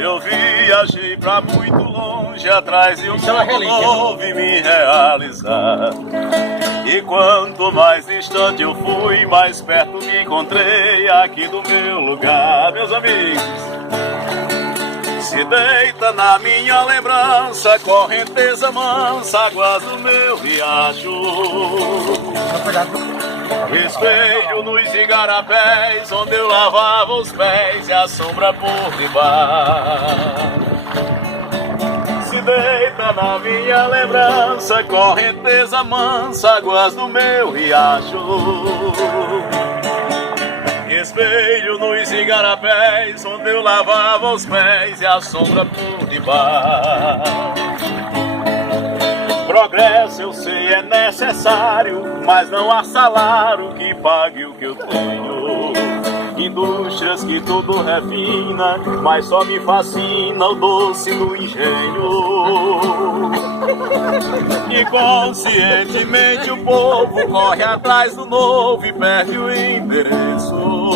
Eu viajei pra muito longe, atrás de um mundo novo e me realizar. E quanto mais distante eu fui, mais perto me encontrei aqui do meu lugar. Meus amigos, se deita na minha lembrança, correnteza mansa, águas do meu riacho. Espelho nos igarapés, onde eu lavava os pés e a sombra por debaixo. Se deita na minha lembrança, correnteza mansa, águas do meu riacho. Espelho nos igarapés, onde eu lavava os pés e a sombra por debaixo. Progresso eu sei é necessário, mas não há salário que pague o que eu tenho. Indústrias que tudo refina, mas só me fascina o doce do engenho. E conscientemente o povo corre atrás do novo e perde o endereço.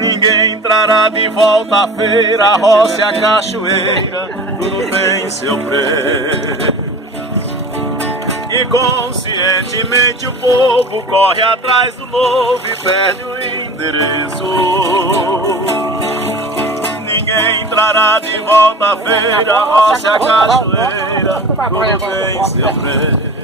Ninguém trará de volta a feira, a roça e a cachoeira, tudo tem seu preço. E conscientemente o povo corre atrás do novo e perde o endereço. Ninguém trará de volta a feira, a roça e a cachoeira, tudo tem seu preço.